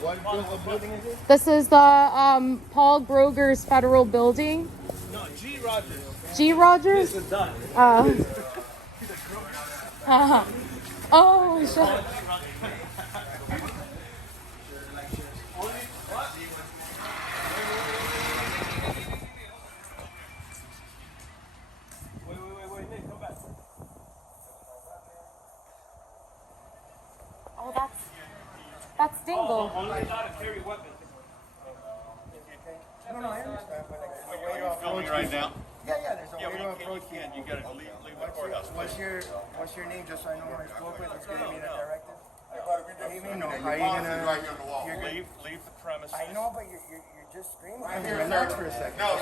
What building is it? This is the Paul Groger's Federal Building. No, G. Rogers. G. Rogers? This is done. Oh, shit. Wait, come back. Oh, that's Dingle. Only not to carry weapons. No, I understand, but Are you filming right now? yeah, there's a way to You approach you. can't. You gotta leave the courthouse. What's your name, just so I know who I spoke with? Who's giving me the directive? What do you mean, no? How are you gonna... Leave the premises. I know, but you're just screaming. I'm here for a second. No.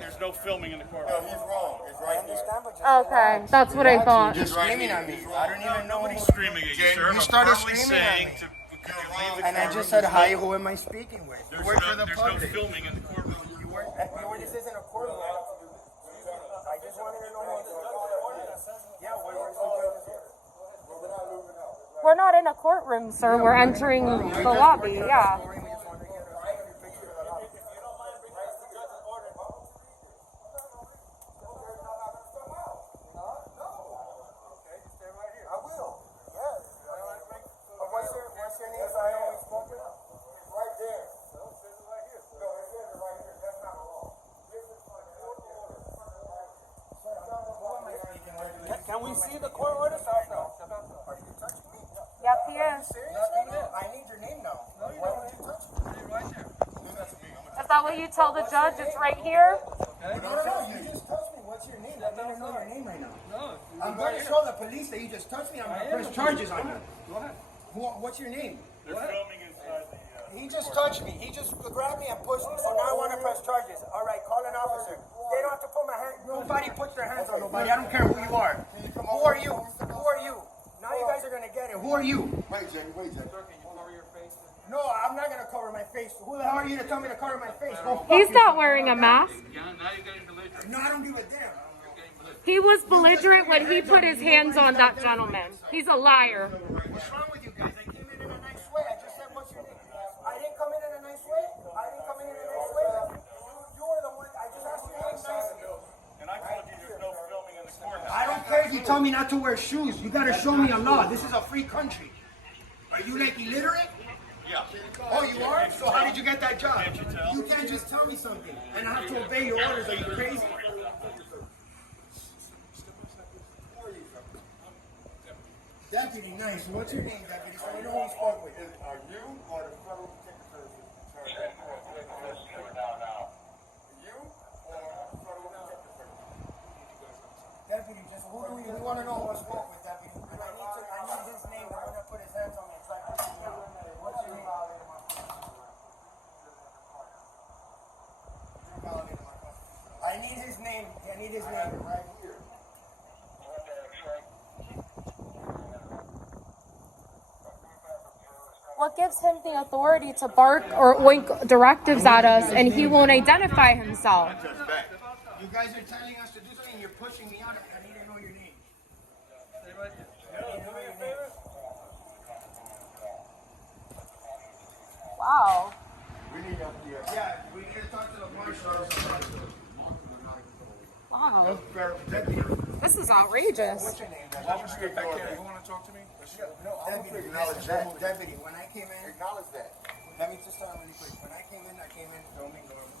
There's no filming in the courtroom. No, he's wrong. It's right here. Okay, that's what I thought. You're screaming at me. I don't even know. Nobody's screaming at you, sir. You started I'm firmly screaming at saying me. to leave the And I courtroom. just said, hi, who am I speaking with? You There's work for the no public. filming in the courtroom. You work... This isn't a courtroom. I just wanted to know what's going on. Yeah, where's the judge's order? We're not in a courtroom, sir. We're entering the lobby, yeah. Can we see the court order? Are you touching me? Yep, he is. I need your name now. Why would you touch me? Right there. Is that what you tell the judge? It's right here? No, you just touched me. What's your name? I need to know your name right now. No. I'm going to show the police that you just touched me. I'm going to press charges on you. Go ahead. What's your name? They're filming inside the... He just touched me. He just grabbed me and pushed me. So now I want to press charges. All right, call an officer. They don't have to put my hand. Nobody puts their hands on nobody. I don't care who you are. Who are you? Who are you? Now you guys are going to get it. Who are you? Wait, Jake. Sir, can you cover your face? No, I'm not going to cover my face. Who the hell are you to tell me to cover my face? Go fuck He's not yourself. wearing a mask. Yeah, now you're getting belligerent. No, I don't give a damn. He was belligerent when he put his hands on that gentleman. He's a liar. What's wrong with you guys? I came in a nice way. I just said, what's your name? I didn't come in a nice way. I didn't come in a nice way. You were the one. I just asked you your name nicely. And I told you there's no filming in the courthouse. I don't care if you tell me not to wear shoes. You gotta show me a law. This is a free country. Are you like illiterate? Yeah. Oh, you are? So how did you get that job? Can't you tell? You can't just tell me something and I have to obey your orders. Are you crazy? Deputy, nice. What's your name, deputy? So we know who we spoke with. Are you or the federal secretary? You or the federal secretary? Deputy, just who do we want to know who I spoke with, deputy? And I need his name. I'm gonna put his hands on me. It's like, what's your name? I need his name. I need his name right here. What gives him the authority to bark or oink directives at us and he won't identify himself? You guys are telling us to do something. You're pushing me out. I need to know your name. Stay right there. Do me a favor. Wow. We need FDS. Yeah, we need to talk to the marshal. Wow. Deputy. This is outrageous. What's your name? Officer, get back here. You want to talk to me? No, deputy. Acknowledge that. Deputy, when I came in, Acknowledge that. let me just tell him really quick. When I came in filming normal.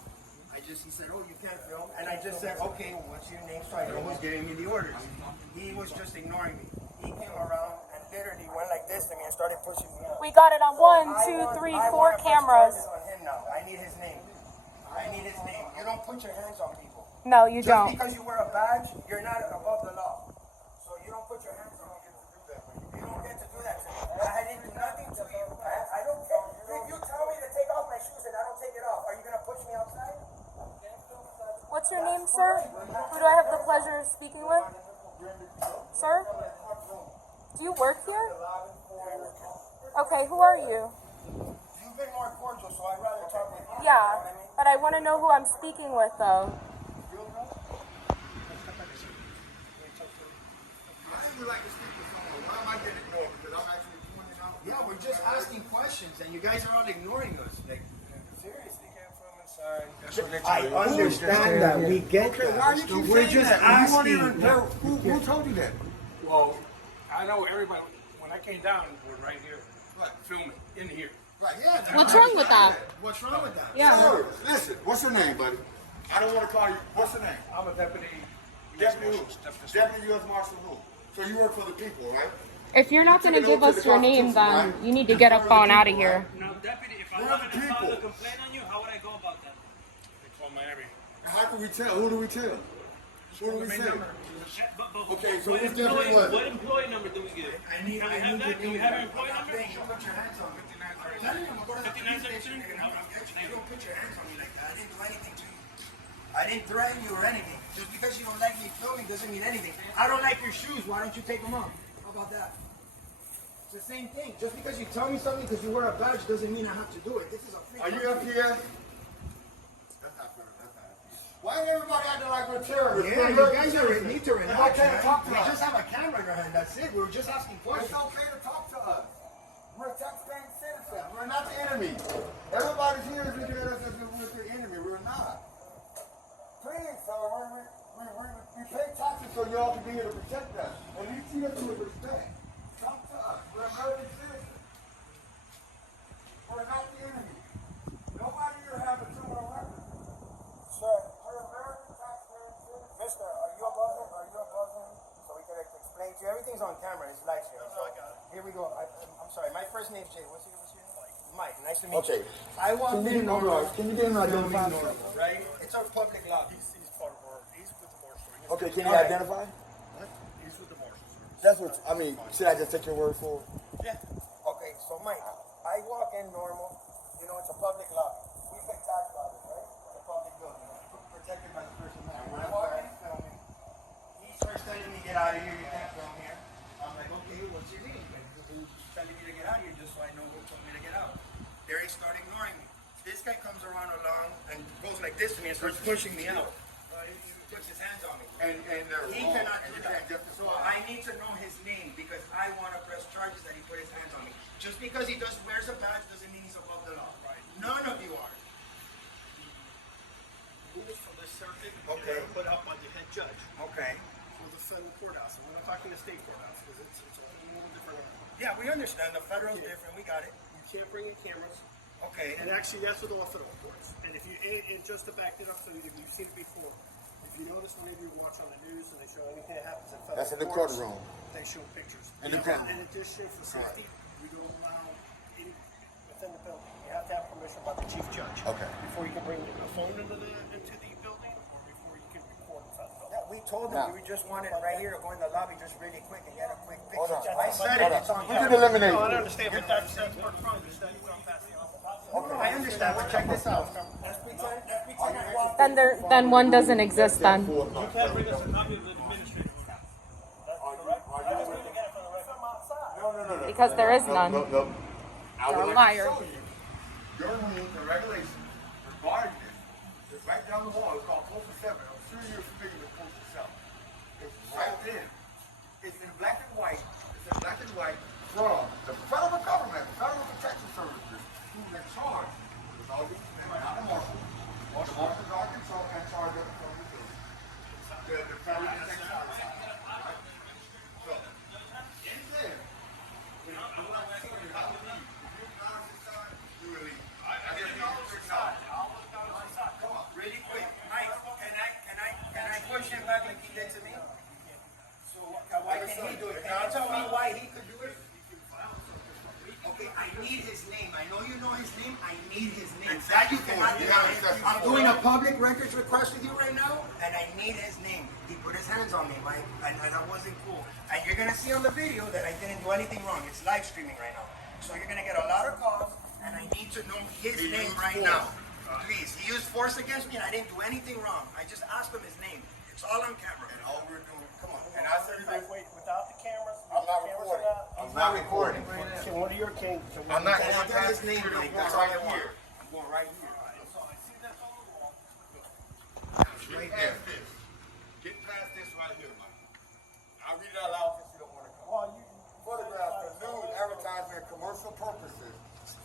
He said, oh, you can't film. And I just said, okay, what's your name? So I know who's giving me the orders. He was just ignoring me. He came around and literally went like this to me and started pushing me out. We got it on 1, 2, 3, 4 cameras. On him now. I need his name. I need his name. You don't put your hands on people. No, you Just don't. because you wear a badge, you're not above the law. So you don't put your hands on me. You don't get to do that to me. I didn't do nothing to you. I don't care. If you tell me to take off my shoes and I don't take it off, are you going to push me outside? What's your name, sir? Who do I have the pleasure of speaking with? Sir? Do you work here? Okay, who are you? You've been more cordial, so I'd rather talk with you. Yeah, but I want to know who I'm speaking with, though. I would like to speak with someone. Why am I getting ignored? Because I'm actually doing it now. Yeah, well, We're just asking questions, and you guys are all ignoring us. Like, Seriously, can't film inside. That's what they I tell you. understand that. We get Okay, that. why do you keep We're saying just that? You won't asking. even tell who told you that? Well, I know everybody. When I came down, we're right here, filming in here. Right, yeah. What's wrong with that? What's wrong with that? Yeah. Sir, listen, what's your name, buddy? I don't want to call you. What's your name? I'm a deputy. Deputy who? Deputy. Deputy U.S. Marshal who? So you work for the people, right? If you're not gonna give us your name, then you need to get up on out of here. Now, deputy, if I We're wanted the to file a people. complaint on you, how would I go about that? They call Miami. How can we tell? Who do we tell? Who do we say? But Okay, so what who's deputy what? what employee number do we give? I need Can we I have need that? Can we have your employee I'm number? saying, don't put your hands on me. Tell him I'm going to the police station and I'm gonna get you. You don't put your hands on me like that. I didn't do anything to you. I didn't threaten you or anything. Just because you don't like me filming doesn't mean anything. I don't like your shoes. Why don't you take them off? How about that? It's the same thing. Just because you tell me something because you wear a badge doesn't mean I have to do it. This is a free Are you country. FPS? That's not fair. That's not fair. Why is everybody acting like we're terrorists? Yeah, you guys need to relax, Why can't man. talk to We us? just have a camera in our hand. That's it. We were just asking It's questions. okay to talk to us. We're taxpaying citizens. We're not the enemy. Everybody here is looking at us as if we're the enemy. We're not. Please, sir, we pay taxes so y'all can be here to protect us. And you treat us with respect. Talk to us. We're American citizens. We're not the enemy. Nobody here has a criminal record. Sir, We're American taxpaying citizens. mister, are you above him? Are you above him? So we can explain to you. Everything's on camera. It's live stream. So here we go. I'm sorry. My first name's Jay. What's your name? Mike. Nice to meet Okay. you. I walked in normal. Can you get him identified? Right? It's our public lobby. He's part of our. He's with the Marshal. Okay, can you identify? He's with the Marshal. That's what, I mean, should I just take your word for it? Yeah. Okay, so Mike, I walk in normal. You know, it's a public lobby. We pay tax dollars, right? It's a public building. Protected by the First Amendment. When I walk in filming, he starts telling me, get out of here, you can't film here. I'm like, okay, what's your name? Like, who's telling me to get out of here just so I know who told me to get out? There he started ignoring me. This guy comes around along and goes like this to me and starts pushing me out. He puts his hands on me. And He cannot do that. So I need to know his name because I want to press charges that he put his hands on me. Just because he wears a badge doesn't mean he's above the law. None of you are. Rules from the circuit. Okay. Put up by the head judge Okay. for the federal courthouse. And we're not talking the state courthouse because it's a little different. Yeah, we understand. The federal's different. We got it. You can't bring in cameras. Okay. And actually, that's with all federal courts. And if you, just to back it up, so you've seen it before. If you notice, whenever you watch on the news and they show anything that happens in federal That's in the courts, courtroom. they show pictures. In the Now, courtroom. in addition, for safety, we don't allow any within the building. You have to have permission by the chief judge. Okay. Before you can bring a phone into the building, or before you can record inside the building. Yeah, we told him we just wanted right here to go in the lobby just really quick and get a quick Hold picture. on. I said it. It's on We can camera. eliminate. No, I understand, but that's part of the problem. Is that you come past the office. I understand, but check this out. Let's pretend I walked in. Then one doesn't exist then. You can't bring us a copy of the administrative staff. That's correct? I just need to get it from the record. From outside. No. Because there is none. No. I You're would a like liar. to show you your rules and regulations regarding this. It's right down the hall. It's called Postal 7. I'm sure you're familiar with Postal 7. It's right there. It's in black and white. It's in black and white from the federal government, Federal Protection Services, who's in charge. It's all these men, not the marshal. The marshals are in charge of the federal building. The federal protection services. Right? So, in there, I'm not telling you how to leave. If you acknowledge this side, you will leave. I didn't know this side. Come on, really quick. Mike, can I push him back like he did to me? So why can't he do it? Can you tell me why he could do it? Okay, I need his name. I know you know his name. I need his name. That you cannot deny. I'm doing a public records request with you right now, and I need his name. He put his hands on me, Mike, and that wasn't cool. And you're gonna see on the video that I didn't do anything wrong. It's live streaming right now, so you're gonna get a lot of calls, and I need to know his name right now. Please, he used force against me, and I didn't do anything wrong. I just asked him his name. It's all on camera. And all we're doing, Come on. and I said this, Wait, without the cameras? I'm not recording. I'm not recording. Can one of your king? I'm not Can I going get past his name, here. Mike? I'm That's going all I right want. here. I'm going right here. So I see that's on the wall. Get past this. Get past this right here, Mike. I'll read it out loud since you don't want to come. Well, you Photograph for news, advertisement, commercial purposes,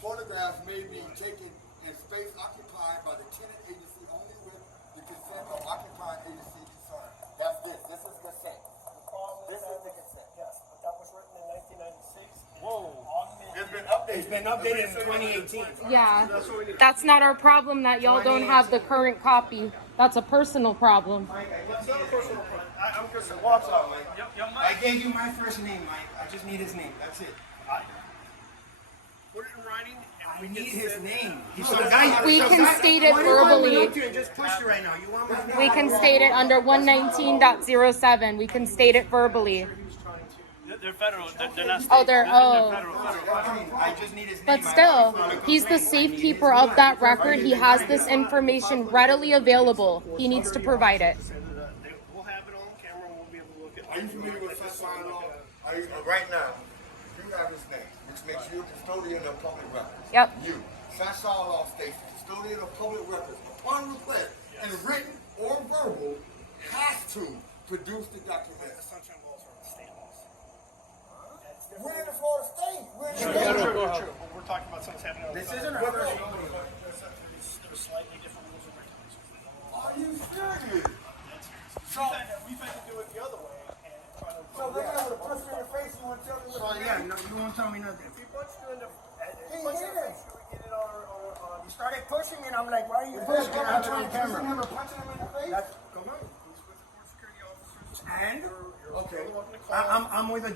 photographs may be taken in space occupied by the tenant agency only with the consent of occupying agency concerned. That's this. This is consent. This is the consent. Yes, but that was written in 1996. Whoa. It's been updated. It's been updated in 2018. Yeah, that's not our problem that y'all don't have the current copy. That's a personal problem. It's not a personal problem. I'm just saying, Watch out, Mike. Young I Mike. gave you my first name, Mike. I just need his name. That's it. put it in writing. I And we need can his send- name. We can state it verbally. And just push it right now. You want my name? We can state it under 119.07. We can state it verbally. They're federal. They're not state. Oh, they're federal. I just need his name. But still, he's the safekeeper of that record. He has this information readily available. He needs to provide it. We'll have it on camera. And we'll be able to look at. Are you familiar with sunshine law? Right now, you have his name, which makes you a custodian of public records. Yep. You, sunshine law states custodian of public records, upon request, and written or verbal, has to produce the document. Sunshine laws are state laws. We're in the Florida state. We're in the True, state. true. But we're talking about something happening on the This federal isn't our level. first There's slightly different rules and regulations. Are you serious? We've had to do it the other way and try to. So they're gonna push you in the face, you wanna tell me So what yeah, no, you won't tell me nothing. If you punch you in the He punch you in the did. face, should we get it on You started pushing me, and I'm like, why are you Push pushing? him, I have it trying on to push camera. him and punching him in the face? That's, come on. He's with the court security officers. And Okay.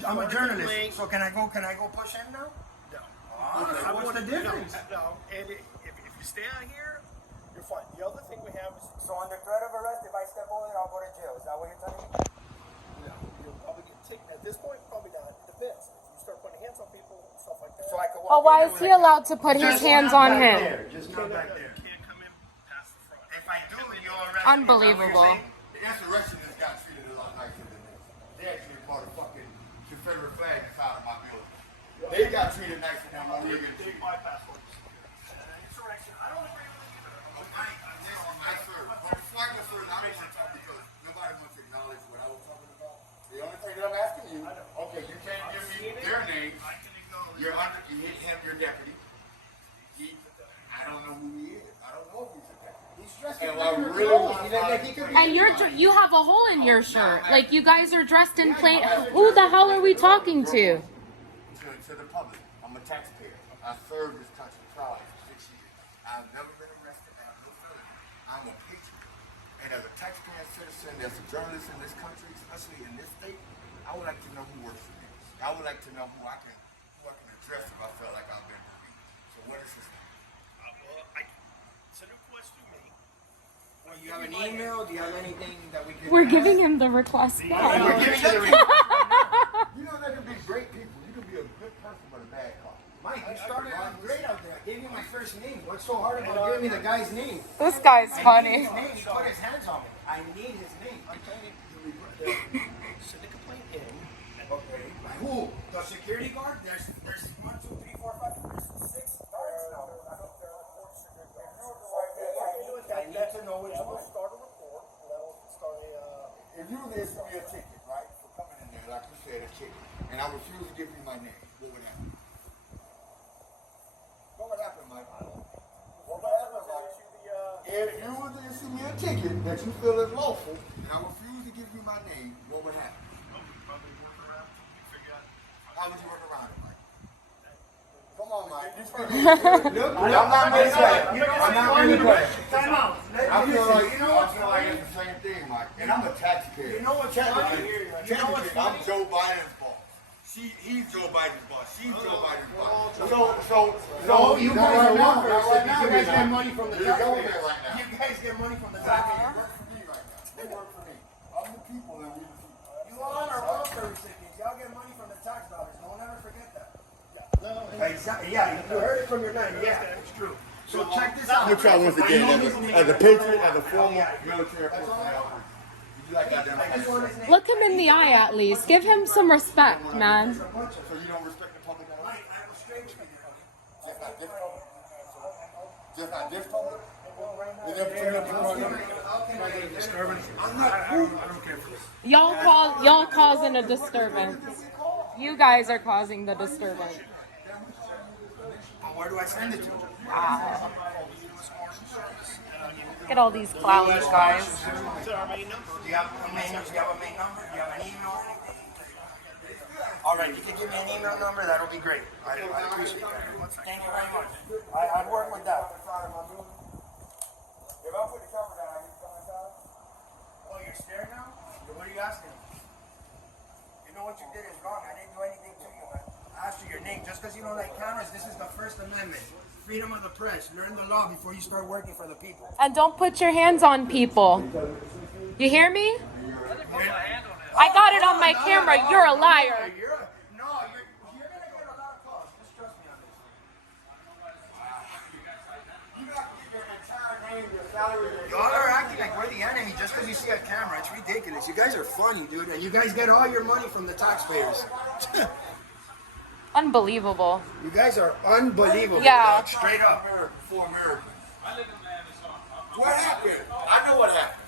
I'm a journalist. So can I go push him now? No. Ah, what's the difference? No. And if you stay out here, you're fine. The other thing we have is So under threat of arrest, if I step over there, I'll go to jail. Is that what you're telling me? you'll probably get taken. At this point, probably not. It depends. If you start putting hands on people and stuff like that. So I can walk Well, why in is there he like allowed to put his hands on him? Just not back there. You can't come in past the front. If I do, you'll arrest me. Unbelievable. The insurrectionists got treated a lot nicer than this. They actually brought a fucking Confederate flag inside of my building. They got treated nicer than what we're getting They treated. bypass orders. Insurrection. I don't agree with it either. I serve. But before I go further, I don't want to talk because nobody wants to acknowledge what I was talking about. The only thing that I'm asking you, okay, you can't give me their names. I can acknowledge. You're under, you hit him, your deputy. I don't know who he is. I don't know if he's a deputy. He's dressed And in I regular really clothes. want Like he could be. And you have a hole in your shirt. Like you guys are dressed in plain. Who the hell are we talking to? To the public. I'm a taxpayer. I served this country proudly for 6 years. I've never been arrested. I have no felony. I'm a patriot. And as a taxpaying citizen, as a journalist in this country, especially in this state, I would like to know who works for me. I would like to know who I can address if I felt like I've been beat. So what is his name? Send a request to me. Do you have an email? Do you have anything that we can? We're giving him the request back. We're giving you the You know, there can be great people. You can be a good person, but a bad cop. Mike, you started out great out there. I gave you my first name. What's so hard about giving me the guy's name? This guy's I need funny. his name. He put his hands on me. I need his name. I'm telling you. Send a complaint in. Okay. By who? The security guard? There's 1, 2, 3, 4, 5. There's 6 guards now. I need to know which That will one. start a report. And that'll start a. If you were to issue me a ticket, right, for coming in there, like you said, a ticket, and I refuse to give you my name, what would happen? What would happen, Mike? What would happen, Mike? If you were to issue me a ticket that you feel is lawful, and I refuse to give you my name, what would happen? Probably work around. Figure out. How would you work around it, Mike? Come on, Mike. I'm not being quiet. I'm not being quiet. Time out. I feel like it's the same thing, Mike. And I'm a taxpayer. You know what's funny? You know what's I'm funny? Joe Biden's boss. He's Joe Biden's boss. She's Joe Biden's boss. So you guys are not right now. You guys get money from the You're taxpayer. going there right now. You guys get money from the You taxpayer. work for me right now. You work for me. I'm the people and we the people. You all are welfare recipients. Y'all get money from the tax dollars. Don't ever forget that. Exactly. Yeah, you heard it from your man. Yeah, it's true. So check this out. I'm gonna try once again as a patriot, as a former military personnel. You like that damn I just want his name. Look him in the eye at least. Give him some respect, man. So you don't respect the public at all? Mike, I was straight with you. Just not this public? Just not this public? Is there particular people? Disturbance. I'm not I don't care for this. Y'all causing a disturbance. You guys are causing the disturbance. Where do I send it to? Wow. Look at all these clowns, guys. It's our main number. Do you have a main number? Do you have a main number? Do you have an email or anything? All right, you can give me an email number. That'll be great. I appreciate that. Thank you very much. I'd work with that. If I put the camera down, I get to come inside. Oh, you're scared now? What are you asking? You know what you did is wrong. I didn't do anything to you, man. I asked you your name. Just because you don't like cameras, this is the First Amendment. Freedom of the press. Learn the law before you start working for the people. And don't put your hands on people. You hear me? I got it on my camera. You're a liar. You're gonna get a lot of calls. Just trust me on this. You got to get your entire name, your salary. Y'all are acting like we're the enemy just because you see a camera. It's ridiculous. You guys are funny, dude, and you guys get all your money from the taxpayers. Unbelievable. You guys are unbelievable. Yeah. Dog. Straight up. For America. What happened? I know what happened.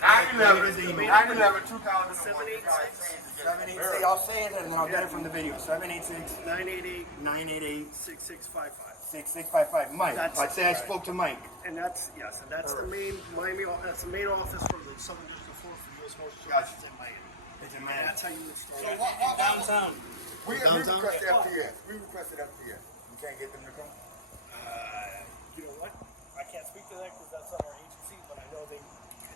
9/11, 2001. 786. I'll say it and then I'll get it from the video. 786 988 988 6655. 6655. Mike. That's- I'd say I spoke to Mike. And that's, yes, and that's the main Miami, that's the main office for the Southern District of Florida for U.S. Marshal Service in Miami. It's a And man. that's how you would start. Downtown. We requested FPS. We requested FPS. We can't get them to come. You know what? I can't speak to that because that's not our agency, but I know it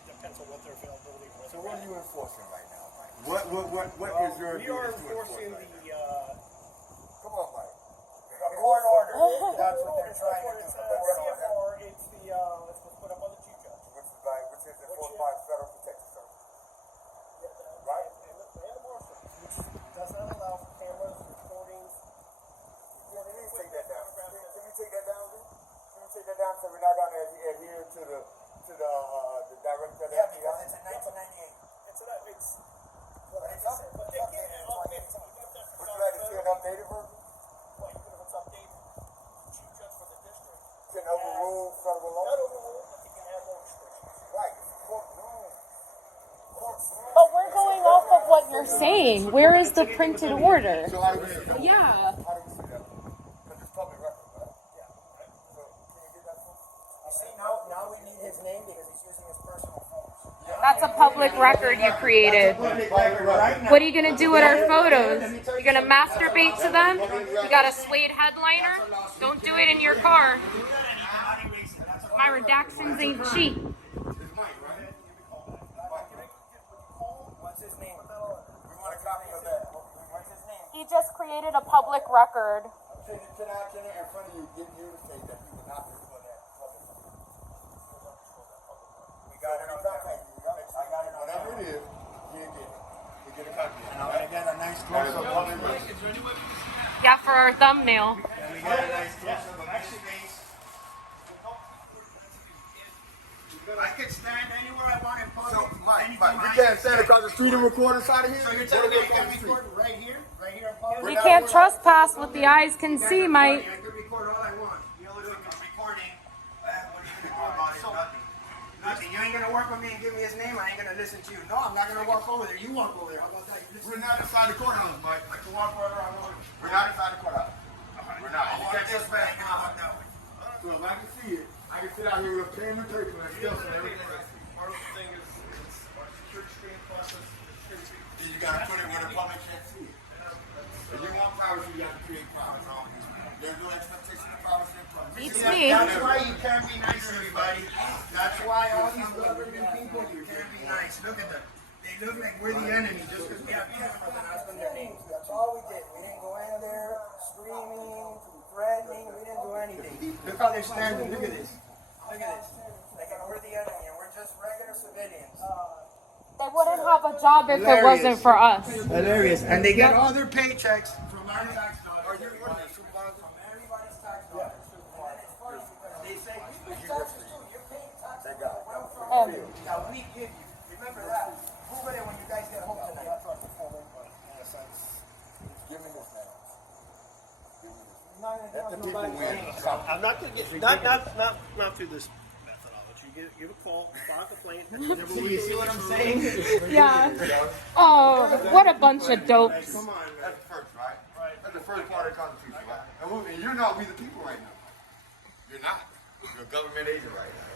depends on what their availability was. So what are you enforcing right now, Mike? What is your We are duty to enforce enforcing right the, now? Come on, Mike. A court order. That's what they're it's trying not to do. for, it's CFR, it's the, let's put up on the chief judge. Which is enforced by Federal Protective Service. Right? And the marshal, which does not allow for cameras, recordings. Can we take that down? Can we take that down, then? Can we take that down so we're not going to adhere to the director of the Yeah, FBI? because it's in 1998. But they can't update it. Would you like to see an updated version? Well, even if it's updated, the chief judge for the district. Can overrule federal law? Not overrule, but they can have more restrictions. Right. Court room. But we're going off of what you're saying. Where is the printed order? So how do we see that? Yeah. How do we see that? Because it's public record, right? Yeah. So can you get that for us? You see, now we need his name because he's using his personal phones. That's a public record you created. What are you gonna do with our photos? You're gonna masturbate to them? You got a suede headliner? Don't do it in your car. My redactions ain't cheap. What's his name? We want a copy of that. What's his name? He just created a public record. Can I, in front of you, get you to say that you would not refer that public? We got it on tape. I got it on Whatever it is, you get it. You get a copy. And I'm gonna get a nice close up of it. Yeah, for our thumbnail. And we got a nice close up of Mexican base. I could stand anywhere I want in public. So, Mike, anytime we I- can't stand across the street and record inside of here? So you're telling me I can record right here? Right here in public? We can't trespass what the eyes can see, Mike. I can record all I want. The only thing I'm recording, what are you gonna do about it? Nothing. Nothing. You ain't gonna work with me and give me his name. I ain't gonna listen to you. No, I'm not gonna walk over there. You walk over there. How about that? You listen. We're not inside the courthouse, Mike. I can walk wherever I want. We're not inside the courthouse. We're not. I'll walk this way. I can walk that way. So if I can see it, I can sit out here with a pen and paper and stuff and everything. Part of the thing is, it's our security screening process. You gotta put it where the public can't see it. If you want privacy, you have to create privacy. There's no expectation of privacy in public. Beats See, me. That's why you can't be nice to everybody. That's why all these government people, you can't be nice. Look at them. They look like we're the enemy just because we have cameras and ask them their names. That's all we did. We didn't go in there screaming, threatening. We didn't do anything. Look how they're standing. Look at this. Look at this. Like we're the enemy and we're just regular civilians. They wouldn't have a job if it wasn't for us. Hilarious. And they get all their paychecks from our tax dollars. Are you what is supervisor? From everybody's tax dollars. And then it's funny because they say, you pay taxes too. You're paying taxes. That guy. Where I'm from. Now we give you. Remember that. Prove it when you guys get home tonight. Give me this now. Let Let the people win. I'm not gonna get, not through this methodology. You give a call, file a complaint. You see what I'm saying? Yeah. Oh, what a bunch of dopes. Come on, man. That's the first, right? Right. That's the first part of the Constitution, right? And you're not we the people right now. You're not. You're a government agent right now.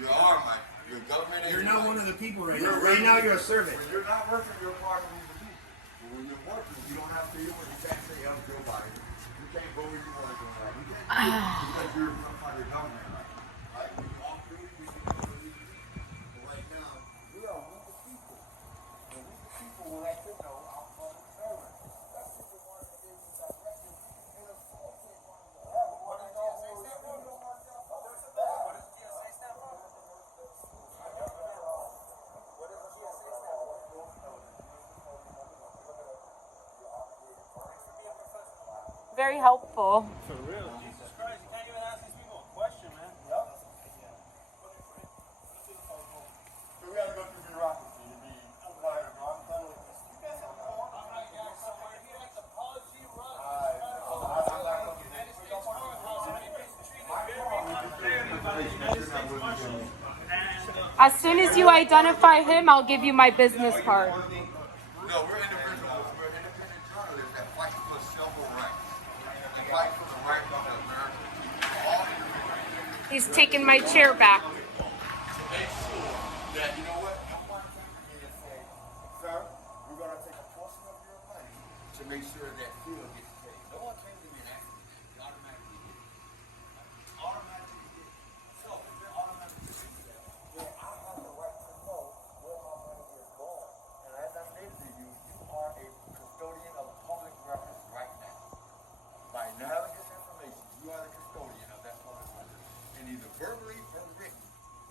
You are, Mike. You're a government agent. You're not one of the people right now. Right now, you're a servant. When you're not working, you're a part of we the people. But when you're working, you don't have freedom, or you can't say I'm Joe Biden. You can't go where you want to go. Right? You can't because you're a part of the government. Right? We all free. We can go where we can. But right now, we are we the people. And we the people will let you know I'm public servant. That's what they want to do is direct you in a full thing. What do you know? Very helpful. For real, Jesus Christ, you can't even ask these people a question, man. So we have to go through bureaucracy to be compliant. I'm done with this. You guys have more. I'm not going somewhere. He like the policy run. United States Courthouse. Very unfairly by the United States Marshal. As soon as you identify him, I'll give you my business card. No, we're individuals. We're independent journalists that fight for civil rights. And fight for the rights of the American people. All individuals. He's taking my chair back. Make sure that, you know what? I'm going to come to me and say, sir, we're going to take a portion of your money to make sure that field gets paid. No one came to me and asked me that. They automatically did. Automatically did. So, if they're automatically did that, then I have the right to know where my money is going. And as I stated to you, you are a custodian of public records right now. By knowing this information, you are the custodian of that public record. And either verbally or written,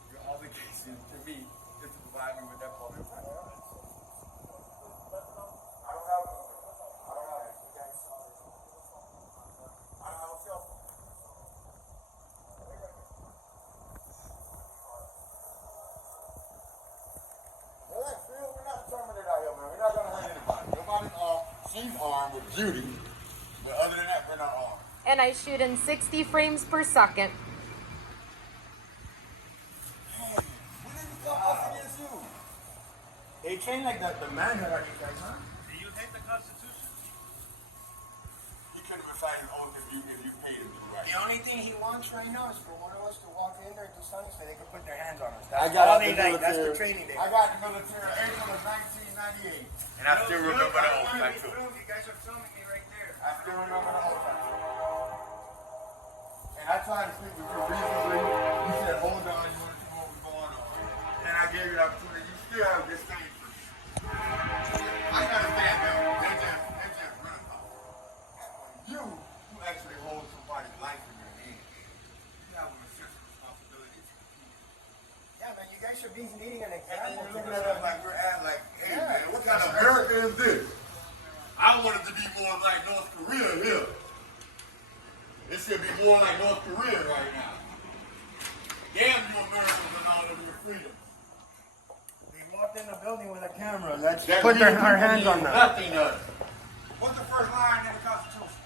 your obligation to me is to provide me with that public record. I don't have it. You guys saw this. I don't have a cell phone. Relax, Phil. We're not determined out here, man. We're not going to hurt anybody. Nobody's armed. She's armed with Judy. But other than that, we're not armed. And I shoot in 60 frames per second. They train like the manhood on you guys, huh? Do you hate the Constitution? You couldn't recite an oath if you paid him to write. The only thing he wants right now is for one of us to walk in there and do something so they can put their hands on us. That's all they like. That's the training day. I got the military April of 1998. And I still remember the oath back to it. You guys are filming me right there. I still remember the oath. And I tried to speak with you reasonably. You said, hold on, you want to know what was going on. And I gave you the opportunity. You still have this thing for me. I understand that. They just run off. You actually hold somebody's life in your hands. You have a sense of responsibility. Yeah, man, you guys should be leading an And example. you're looking at us like we're at like, hey man, what kind of America is this? I wanted to be more like North Korea here. It should be more like North Korea right now. Damn you Americans and all of your freedom. They walked in the building with a camera. Let's put our hands on them. Nothing of it. What's the first line in the Constitution?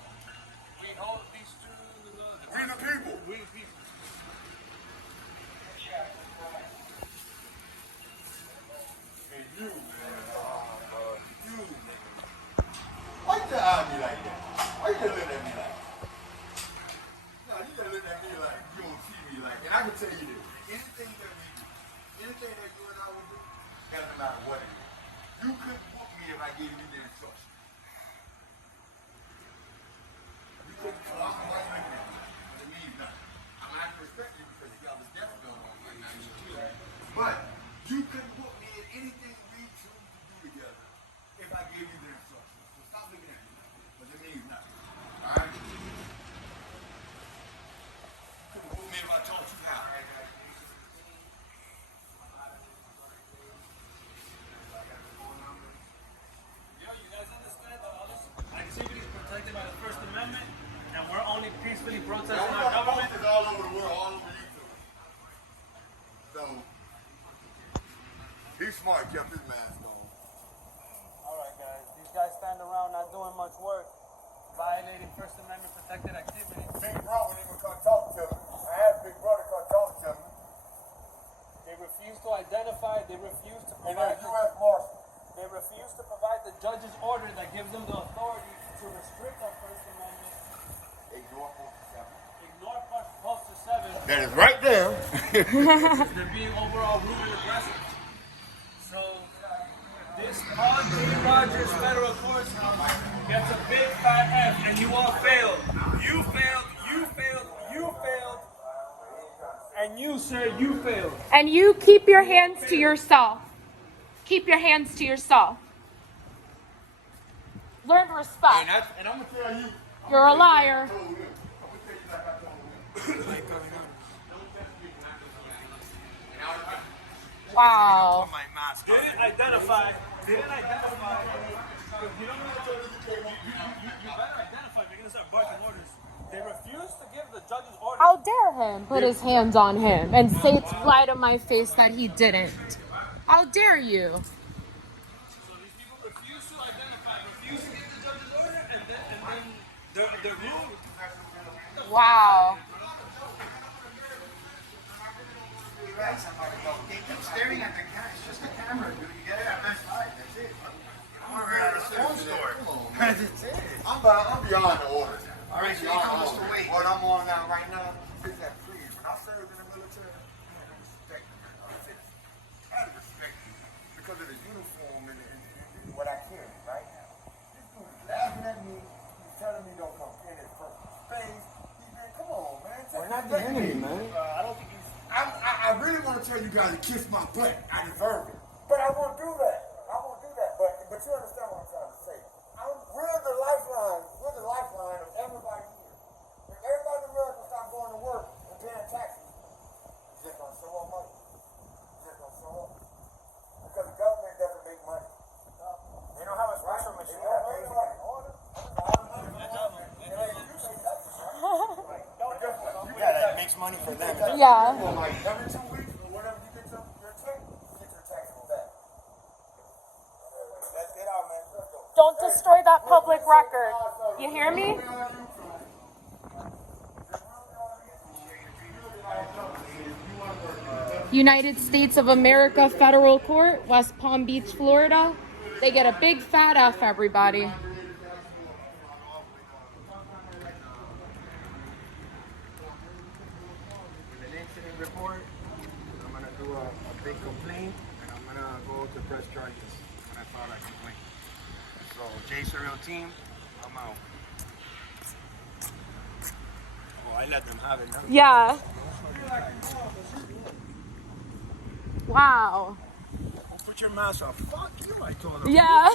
We hold these two. We the people. We the people. And you, man. You, man. Why you eye me like that? Why you looking at me like that? No, you gotta look at me like you don't see me like that. And I can tell you this. Anything that we do, anything that you and I would do, doesn't matter what it is. You couldn't book me if I gave you the instructions. You couldn't come out and looking at me. But it means nothing. I'm not gonna respect you because you got the death going on right now. You kill me. But you couldn't book me in anything we choose to do together if I gave you the instructions. So stop looking at me like that. Because it means nothing. Alright? You couldn't book me if I taught you how. Yo, you guys understand that all this activity is protected by the First Amendment, and we're only peacefully protesting Now, we our got government? posters all over the world, all over YouTube. So, he's smart, kept his mask on. Alright guys, these guys stand around not doing much work, violating First Amendment protected activity. Big bro wouldn't even come talk to me. I had Big Brother come talk to me. They refuse to identify, they refuse to And provide then U.S. Marshal. they refuse to provide the judge's order that gives them the authority to restrict our First Amendment that is right there. They're being overall rude and aggressive. So this Paul J. Rogers federal court gets a big fat F, and you all failed. You failed. You failed. You failed. And you, sir, you failed. And you keep your hands to yourself. Keep your hands to yourself. Learn respect. And I'm gonna tell you. You're a liar. Wow. Didn't identify. You don't know what you better identify if you're gonna start barking orders. They refuse to give the judge's orders. How dare him put his hands on him and say it's right in my face that he didn't? How dare you? So these people refuse to identify, refuse to give the judge's order, and then they're rude. Wow. They keep staring at the camera. It's just a camera, dude. You get it at best light. That's it. I'm ready to phone story. That's it. I'm beyond the order now. All right, so you told us to wait. What I'm on now, right now, is that please. When I served in the military, I had to respect you, man. I had to respect you because of the uniform and what I carry, right? This dude is laughing at me. He's telling me don't come in his personal space. Come on, man. We're not the enemy, man. I don't think he's. I really want to tell you guys to kiss my butt. I deserve it. But I won't do that. But you understand what I'm trying to say. We're the lifeline. We're the lifeline of everybody here. If everybody in America stop going to work and paying taxes, it's just going to show up money. It's just going to show up. Because the government doesn't make money. They don't have a special machine. Yeah, that makes money for them. Yeah. Like every 2 weeks or whatever you get your check, you get your taxable back. Let's get out, man. Let's go. Don't destroy that public record. You hear me? United States of America Federal Court, West Palm Beach, Florida. They get a big fat F, everybody. Incident report. I'm gonna do a big complaint, and I'm gonna go to press charges when I file that complaint. So, J Serial Team, I'm out. Oh, I let them have it now. Yeah. Wow. Put your mask on. Fuck you, I told them. Yeah.